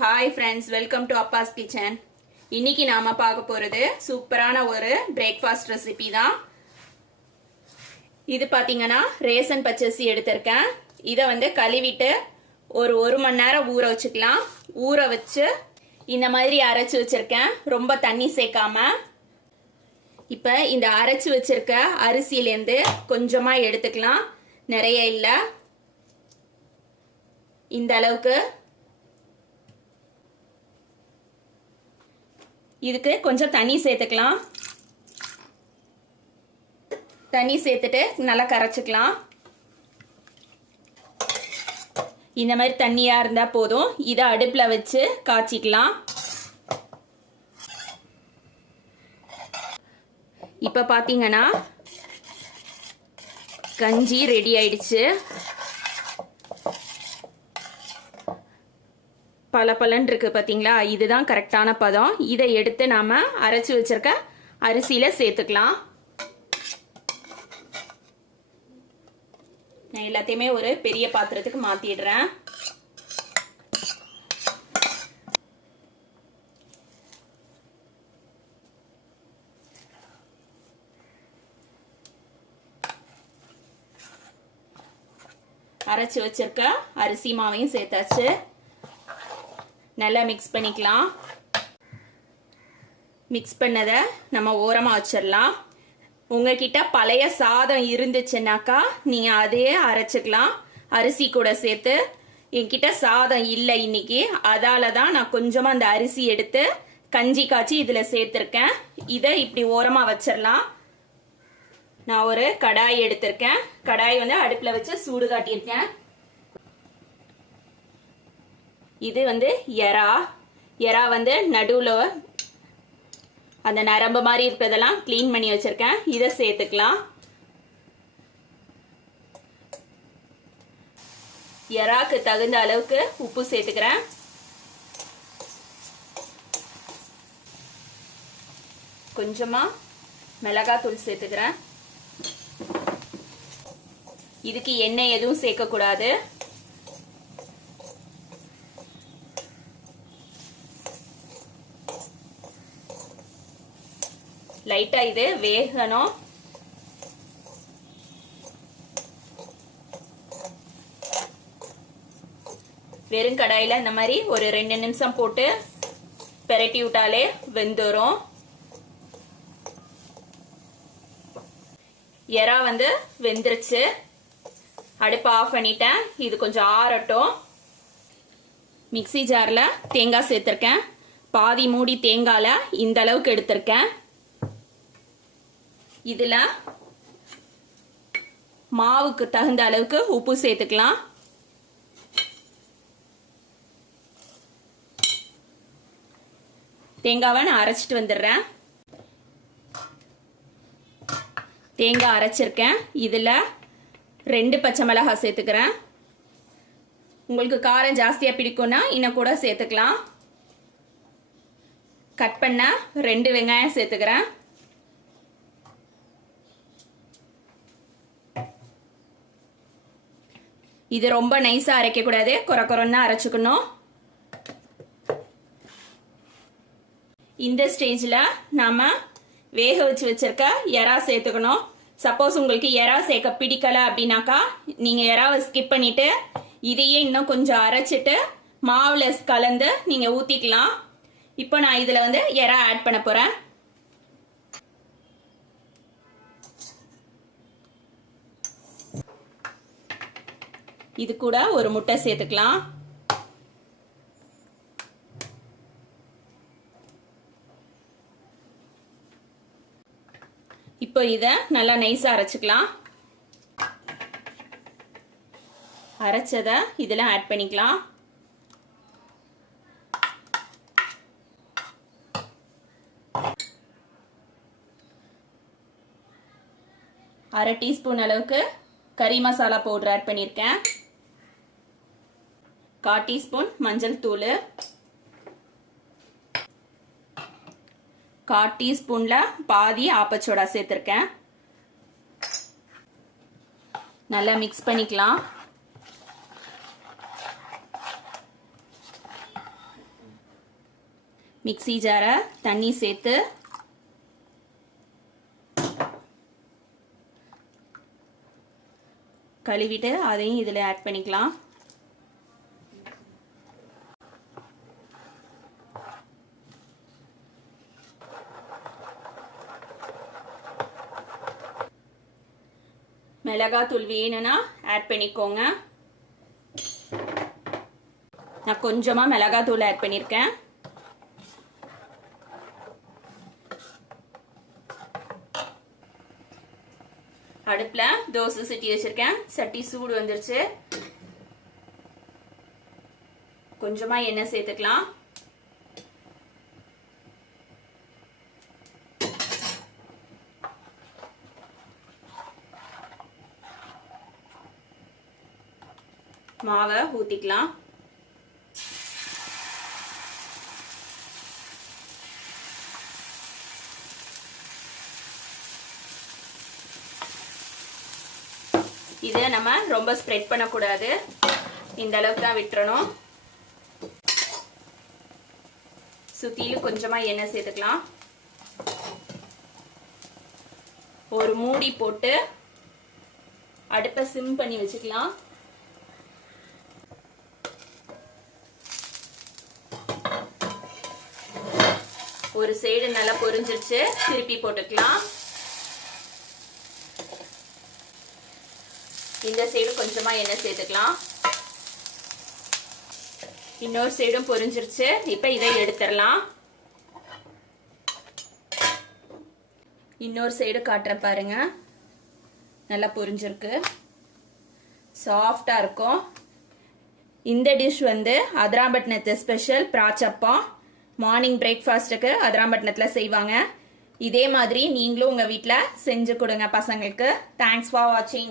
Hi friends welcome to Abbas kitchen இன்னைக்கு நாம பார்க்க போறது சூப்பரான ஒரு பிரேக்ஃபாஸ்ட் ரெசிபி தான். இது பார்த்தீங்கன்னா ரேசன் பச்சரிசி எடுத்திருக்கேன். இதை வந்து கழுவிட்டு ஒரு ஒரு மணி நேரம் ஊற வச்சுக்கலாம். ஊற வச்சு இந்த மாதிரி அரைச்சி வச்சிருக்கேன். ரொம்ப தண்ணி சேர்க்காம. இப்போ இந்த அரைச்சி வச்சிருக்க அரிசியிலேருந்து கொஞ்சமா எடுத்துக்கலாம். நிறைய இல்லை. இந்த அளவுக்கு இதுக்கு கொஞ்சம் தண்ணி சேர்த்துக்கலாம். தண்ணி சேர்த்துட்டு நல்லா கரைச்சிக்கலாம். இந்த மாதிரி தண்ணியா இருந்தா போதும். இதை அடுப்புல வச்சு காய்ச்சிக்கலாம். இப்போ பாத்தீங்கன்னா கஞ்சி ரெடி ஆயிடுச்சு. பல பலன் இருக்கு இதுதான் கரெக்டான பதம். இதை எடுத்து நாம அரைச்சு வச்சிருக்க அரிசியில் சேர்த்துக்கலாம். நான் எல்லாத்தையுமே ஒரு பெரிய பாத்திரத்துக்கு மாற்றிடுறேன் அரைச்சு வச்சிருக்க அரிசி மாவையும் சேர்த்தாச்சு. நல்லா மிக்ஸ் பண்ணிக்கலாம். மிக்ஸ் பண்ணதை நம்ம ஓரமாக வச்சிடலாம் உங்ககிட்ட பழைய சாதம் இருந்துச்சுன்னாக்கா நீங்கள் அதையே அரைச்சிக்கலாம். அரிசி கூட சேர்த்து. என்கிட்ட சாதம் இல்லை இன்னைக்கு. அதால தான் நான் கொஞ்சமாக அந்த அரிசி எடுத்து கஞ்சி காய்ச்சி இதில் சேர்த்துருக்கேன். இதை இப்படி ஓரமாக வச்சிடலாம் நான் ஒரு கடாய் எடுத்திருக்கேன். கடாய் வந்து அடுப்பில் வச்சு சூடு காட்டியிருக்கேன். இது வந்து எறா. எறா வந்து நடுவில் அந்த நரம்பு மாதிரி இருக்கிறதெல்லாம் க்ளீன் பண்ணி வச்சிருக்கேன். இதை சேர்த்துக்கலாம். எறாக்கு தகுந்த அளவுக்கு உப்பு சேர்த்துக்கிறேன். கொஞ்சமா மிளகாத்தூள் சேர்த்துக்கிறேன். இதுக்கு எண்ணெய் எதுவும் சேர்க்கக்கூடாது. லைட்டா இது வேகணும். வெறும் கடாயில இந்த மாதிரி ஒரு ரெண்டு நிமிஷம் போட்டு பெரட்டி விட்டாலே வெந்துரும். எறா வந்து வெந்துருச்சு. அடுப்பு ஆஃப் பண்ணிட்டேன். இது கொஞ்சம் ஆறட்டும். மிக்சி ஜாரில் தேங்காய் சேர்த்துருக்கேன். பாதி மூடி தேங்காயில் இந்த அளவுக்கு எடுத்திருக்கேன். இதில் மாவுக்கு தகுந்த அளவுக்கு உப்பு சேர்த்துக்கலாம். தேங்காவை நான் அரைச்சிட்டு வந்துடுறேன். தேங்காய் அரைச்சிருக்கேன். இதில் ரெண்டு பச்சை மிளகாய் சேர்த்துக்கிறேன். உங்களுக்கு காரம் ஜாஸ்தியாக பிடிக்கும்னா இன்னும் கூட சேர்த்துக்கலாம். கட் பண்ண ரெண்டு வெங்காயம் சேர்த்துக்கிறேன். இது ரொம்ப நைஸா அரைக்க கூடாது குறை குறைன்னு அரைச்சுக்கணும். இந்த ஸ்டேஜில் நாம வேக வச்சு வச்சிருக்க எறா சேர்த்துக்கணும். சப்போஸ் உங்களுக்கு எறா சேர்க்க பிடிக்கல அப்படின்னாக்கா நீங்க எறாவை ஸ்கிப் பண்ணிட்டு இதையே இன்னும் கொஞ்சம் அரைச்சிட்டு மாவுல கலந்து நீங்க ஊத்திக்கலாம். இப்போ நான் இதுல வந்து எறா ஆட் பண்ண போறேன். இது கூட ஒரு முட்டை சேர்த்துக்கலாம். இப்போ இதை நல்லா நைஸாக அரைச்சிக்கலாம். அரைச்சதை இதில் ஆட் பண்ணிக்கலாம். அரை டீஸ்பூன் அளவுக்கு கறி மசாலா பவுடர் ஆட் பண்ணியிருக்கேன் கால் டீஸ்பூன் மஞ்சள் தூள். கால் டீஸ்பூனில் பாதி ஆப்பச்சோடா சேர்த்துருக்கேன். நல்லா மிக்ஸ் பண்ணிக்கலாம். மிக்ஸி ஜாரை தண்ணி சேர்த்து. கழுவிட்டு அதையும் இதில் ஆட் பண்ணிக்கலாம். மிளகாத்தூள் வேணும்னா ஆட் பண்ணிக்கோங்க. நான் கொஞ்சமாக மிளகாத்தூள் ஆட் பண்ணியிருக்கேன் அடுப்பில் தோசை சட்டி வச்சுருக்கேன். சட்டி சூடு வந்துருச்சு. கொஞ்சமாக எண்ணெய் சேர்த்துக்கலாம். மாவை ஊற்றிக்கலாம் இதை நம்ம ரொம்ப ஸ்ப்ரெட் பண்ணக்கூடாது. இந்த அளவுக்கு தான் விட்டுறணும். சுற்றிலும் கொஞ்சமாக எண்ணெய் சேர்த்துக்கலாம். ஒரு மூடி போட்டு அடுப்பை சிம் பண்ணி வச்சுக்கலாம். ஒரு சைடு நல்லா பொரிஞ்சிருச்சு. திருப்பி போட்டுக்கலாம். இந்த சைடு கொஞ்சமா எண்ணெய் சேர்த்துக்கலாம். இன்னொரு சைடும் பொரிஞ்சிருச்சு. இப்ப இதை எடுத்துடலாம். இன்னொரு சைடு காட்டுறேன் பாருங்க. நல்லா பொரிஞ்சிருக்கு. சாஃப்டா இருக்கும். இந்த டிஷ் வந்து அதிராம்பட்டினத்து ஸ்பெஷல் பிராச்சப்பம் மார்னிங் பிரேக்ஃபாஸ்ட்டுக்கு அதிராம்பட்டினத்தில் செய்வாங்க. இதே மாதிரி நீங்களும் உங்கள் வீட்டில் செஞ்சு கொடுங்க பசங்களுக்கு. தேங்க்ஸ் ஃபார் வாட்சிங்